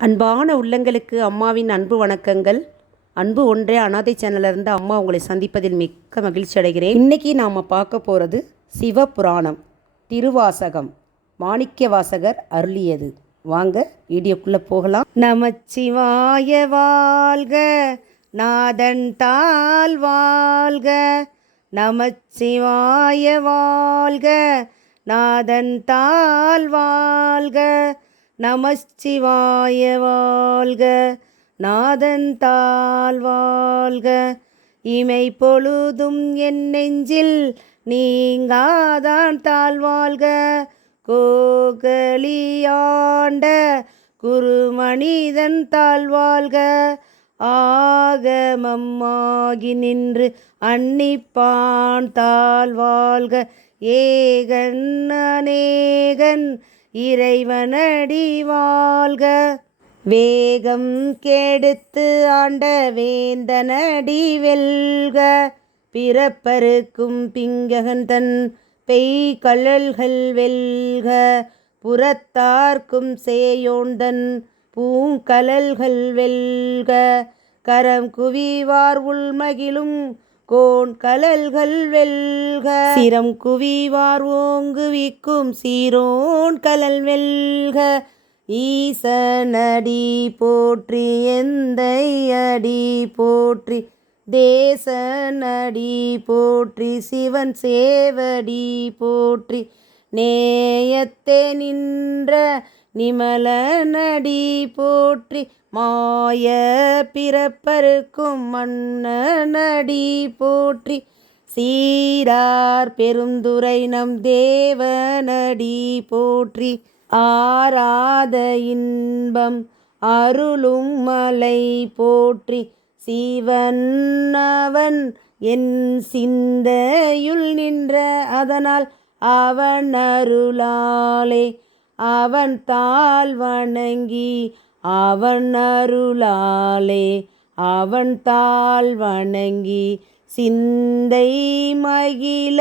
அன்பான உள்ளங்களுக்கு அம்மாவின் அன்பு வணக்கங்கள். அன்பு ஒன்றே அனாதை சேனலிருந்து அம்மா உங்களை சந்திப்பதில் மிக்க மகிழ்ச்சி அடைகிறேன். இன்றைக்கி நாம் பார்க்க போகிறது சிவபுராணம் திருவாசகம், மாணிக்க வாசகர் அருளியது. வாங்க வீடியோக்குள்ளே போகலாம். நமச்சிவாய வாழ்க, நாதன் தாள் வாழ்க. நமச்சிவாய வாழ்க, நாதன் தாள் வாழ்க. நமச்சிவாய வாழ்க, நாதன் தாள் வாழ்க. இமை பொழுதும் என் நெஞ்சில் நீங்காதான் தாழ் வாழ்க. கோகலியாண்ட குருமனிதன் தாழ் வாழ்க. ஆகமம்மாகி நின்று அன்னிப்பான் தாழ் வாழ்க. ஏகன் அநேகன் இறைவனடி வாழ்க. வேகம் கெடுத்து ஆண்ட வேந்தனடி வெல்க. பிறப்பருக்கும் பிங்ககன் தன் பெய்கழல்கள் வெல்க. புறத்தார்க்கும் சேயோந்தன் பூங்கழல்கள் வெல்க. கரம் குவிவார் உள்மகிழும் கோன் கழல்கள் வெல்க. சிரம் குவிவார் ஓங்குவிக்கும் சீரோன் கழல் வெல்க. ஈசனடி போற்றி, எந்தை அடி போற்றி, தேசனடி போற்றி, சிவன் சேவடி போற்றி, நேயத்தே நின்ற நிமலனடி போற்றி, மாய பிறப்பருக்கும் மன்னனடி போற்றி, சீரார் பெருந்துரை நம் தேவனடி போற்றி, ஆராத இன்பம் அருளும் மலை போற்றி, சிவன் அவன் என் சிந்தையுள் நின்ற அதனால் அவன் அருளாலே அவன் தாள் வணங்கி, அவன் அருளாலே அவன் தாள் வணங்கி, சிந்தை மகிழ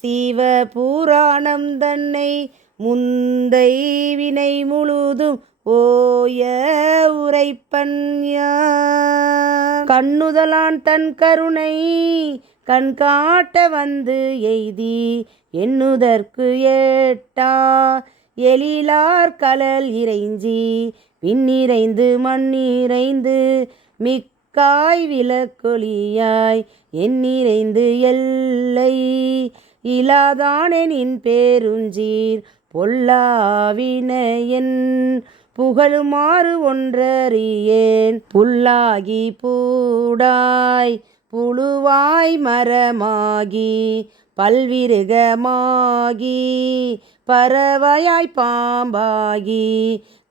சிவபுராணம் தன்னை முந்தை வினை முழுதும் ஓய உரைப்பன் யான். கண்ணுதலான் தன் கருணை கண் காட்ட வந்து எய்தி எண்ணுதற்கு எட்டா எழிலார் கழல் இறைஞ்சி விண்ணிறைந்து மண்ணிறைந்து மிக்காய் விளக்கொளியாய் எண்ணிறைந்து எல்லை இலாதானெனின் பேருஞ்சீர் பொல்லாவினையன் புகழுமாறு ஒன்றறியேன். புல்லாகி பூடாய் புழுவாய் மரமாகி பல்விருகமாகி பறவையாய் பாம்பாகி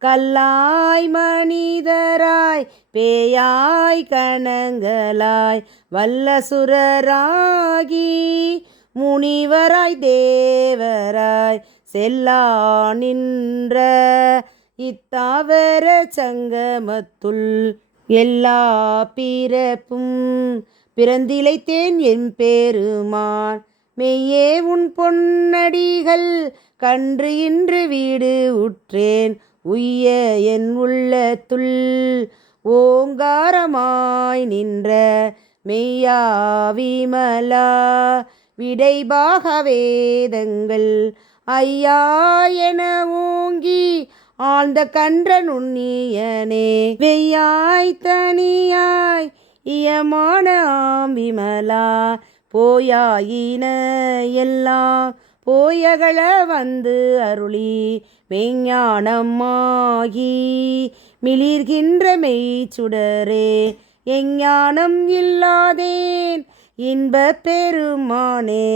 கல்லாய் மனிதராய் பேயாய் கணங்களாய் வல்லசுரராகி முனிவராய் தேவராய் செல்லா நின்ற இத்தாவர சங்கமத்துள் எல்லா பிறப்பும் பிறந்திலைத்தேன் எம்பெருமான். மெய்யே உன் பொன்னடிகள் கன்று இன்று வீடு உற்றேன் உய்ய என் உள்ளத்துள் ஓங்காரமாய் நின்ற மெய்யா விமலா விடைபாக வேதங்கள் ஐயா என ஓங்கி ஆழ்ந்த கன்ற நுண்ணியனே. வெய்யாய் தனியாய் இயமான விமலா போயாயின எல்லாம் போயகள வந்து அருளி மெய்ஞானமாகி மிளிர்கின்ற மெய்ச்சுடரே. எஞ்ஞானம் இல்லாதேன் இன்ப பெருமானே,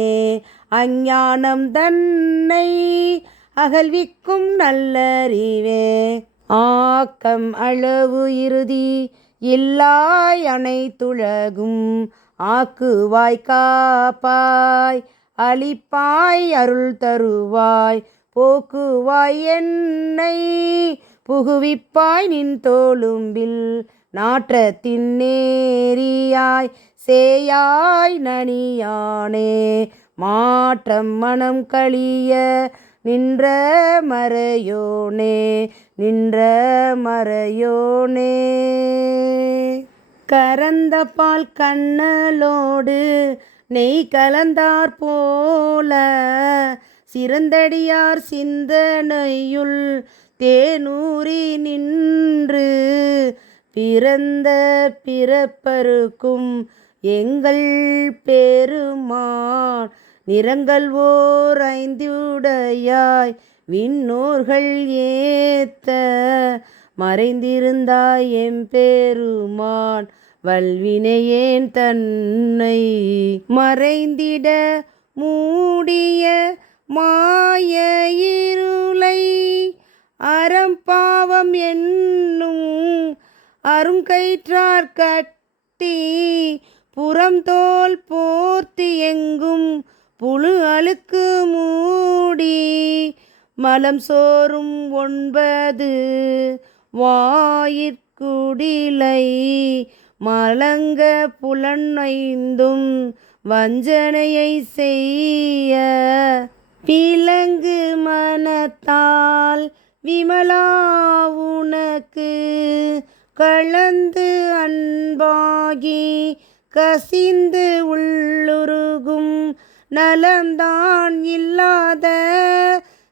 அஞ்ஞானம் தன்னை அகழ்விக்கும் நல்லறிவே. ஆக்கம் அளவு இறுதி இல்லாய் அனைத்துலகும் ஆக்குவாய் காப்பாய் அளிப்பாய் அருள் தருவாய் போக்குவாய் என்னை புகுவிப்பாய் நின் தோளும்பில் நாற்றத்தின் நேரியாய் சேயாய் நனியானே. மாற்றம் மனம் கழிய நின்ற மறையோனே நின்ற மறையோனே. கறந்த பால் கண்ணலோடு நெய் கலந்தார் போல சிறந்தடியார் சிந்தனையுள் தேனூறி நின்று பிறந்த பிறப்பருக்கும் எங்கள் பெருமான் நிறங்கள் ஓர் ஐந்துடையாய் விண்ணோர்கள் ஏத்த மறைந்திருந்தாய் எம்பெருமான் வல்வினையேன் தன்னை மறைந்திட மூடிய மாய இருளை அறம்பாவம் என்னும் அருங்கயிற்றார் கட்டி புறம்தோல் போர்த்தி எங்கும் புழு அழுக்கு மூடி மலம் சோறும் 9 வாயிற்குடிலை மலங்க புலனைந்தும் வஞ்சனையை செய்ய விலங்கு மனத்தால் விமலா உனக்கு கலந்து அன்பாகி கசிந்து உள்ளுருகும் நலம்தான் இல்லாத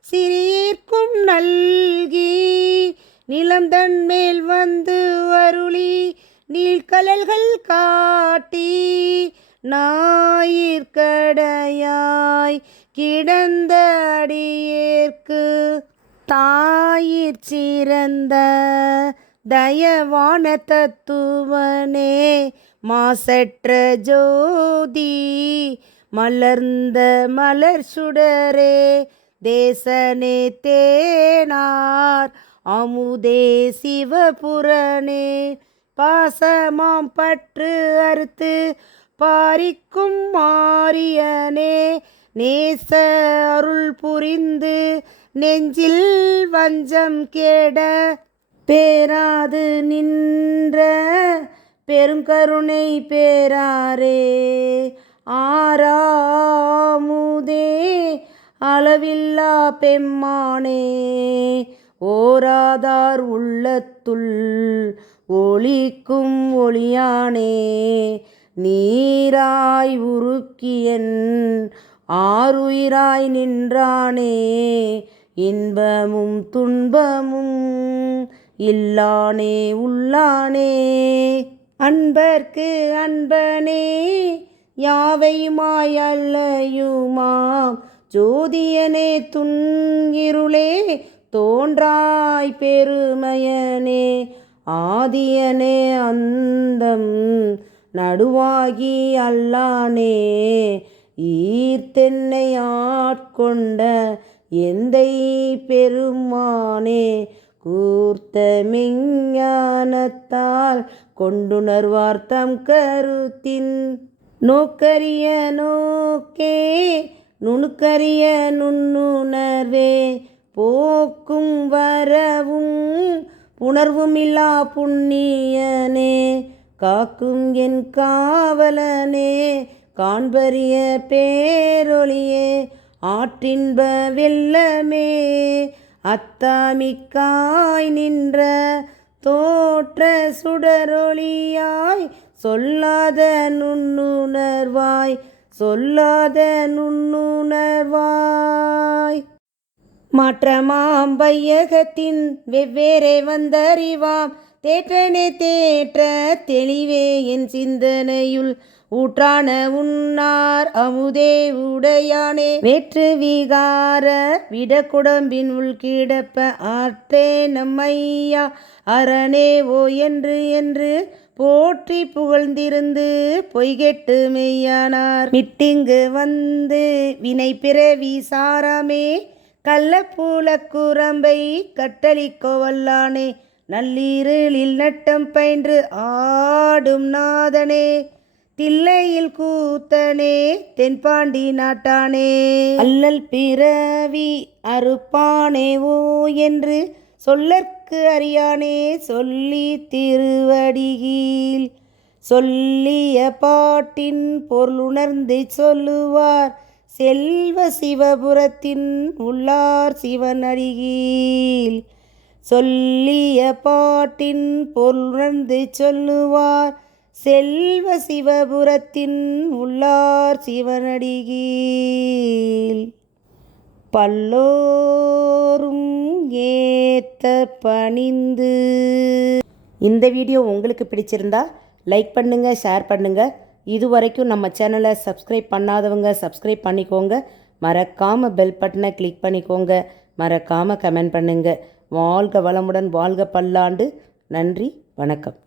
சிறியர்க்கும் நல்கி நிலம்தன் மேல் வந்து அருளி நீழ்கடல்கள் காட்டி ஞாயிற்கடையாய் கிடந்த அடியேற்கு தாயிற் சிறந்த தயவான தத்துவனே மாசற்ற ஜோதி மலர்ந்த மலர் சுடரே தேசனே தேனார் அமுதே சிவபுரனே பாசமாம் பற்று அறுத்து பாரிக்கும் மாரியனே நேச அருள் புரிந்து நெஞ்சில் வஞ்சம் கேட பேராது நின்ற பெருங்கருணை பேராரே ஆறாமுதே அளவில்லா பெம்மானே ஓராதார் உள்ளத்துள் ஒளிக்கும் ஒளியானே நீராய் உருக்கியன் ஆருயிராய் நின்றானே இன்பமும் துன்பமும் இல்லானே உள்ளானே அன்பர்க்கு அன்பனே யாவையுமாய் அல்லையுமாம் ஜோதியனே துன்கிருளே தோன்றாய் பெருமையனே ஆதியனே அந்தம் நடுவாகி அல்லானே ஈர்த்தென்னை ஆட்கொண்ட எந்தை பெருமானே கூர்த்த மெஞ்ஞானத்தால் கொண்டுணர்வார் தம் கருத்தின் நோக்கரிய நோக்கே நுணுக்கரிய நுண்ணுணர்வே போக்கும் வரவும் புணர்வுமில்லா புண்ணியனே காக்கும் என் காவலனே காண்பரிய பேரொளியே ஆற்றின்ப வெள்ளமே அத்தாமிக்காய் நின்ற தோற்ற சுடரொளியாய் சொல்லாத நுண்ணுணர்வாய் சொல்லாத நுண்ணுணர்வாய் மாற்றமாம் வையகத்தின் வெவ்வேறே வந்தறிவாம் தேற்றனே தேற்ற தெளிவே என் சிந்தனையுள் ஊற்றான உன்னார் அமுதே உடையானே வேற்று விகார விடக்குடம்பின் உள்கிடப்ப ஆற்றே நம்மையா அரணே ஓ என்று போற்றி புகழ்ந்திருந்து பொய்கெட்டு மெய்யானார் மிட்டிங்கு வந்து வினை பிறவி சாராமே கள்ளப்பூலக்குரம்பை கட்டளிக்கோ வல்லானே நள்ளிருளில் நட்டம் பயின்று ஆடும் நாதனே தில்லையில் கூத்தனே தென்பாண்டி நாட்டானே அல்லல் பிறவி அறுப்பானே ஓ என்று சொல்லற்கு அறியானே சொல்லி திருவடியில் சொல்லிய பாட்டின் பொருளுணர்ந்து சொல்லுவார் செல்வ சிவபுரத்தின் உள்ளார் சிவனடிகீல் சொல்லிய பாட்டின் பொருணர்ந்து சொல்லுவார் செல்வ சிவபுரத்தின் உள்ளார் சிவனடிகீல் பல்லோரும் ஏத்த பணிந்து. இந்த வீடியோ உங்களுக்கு பிடிச்சிருந்தா லைக் பண்ணுங்கள், ஷேர் பண்ணுங்கள். இதுவரைக்கும் நம்ம சேனலை சப்ஸ்கிரைப் பண்ணாதவங்க சப்ஸ்கிரைப் பண்ணிக்கோங்க. மறக்காமல் பெல் பட்டனை கிளிக் பண்ணிக்கோங்க. மறக்காமல் கமெண்ட் பண்ணுங்கள். வாழ்க வளமுடன், வாழ்க பல்லாண்டு. நன்றி, வணக்கம்.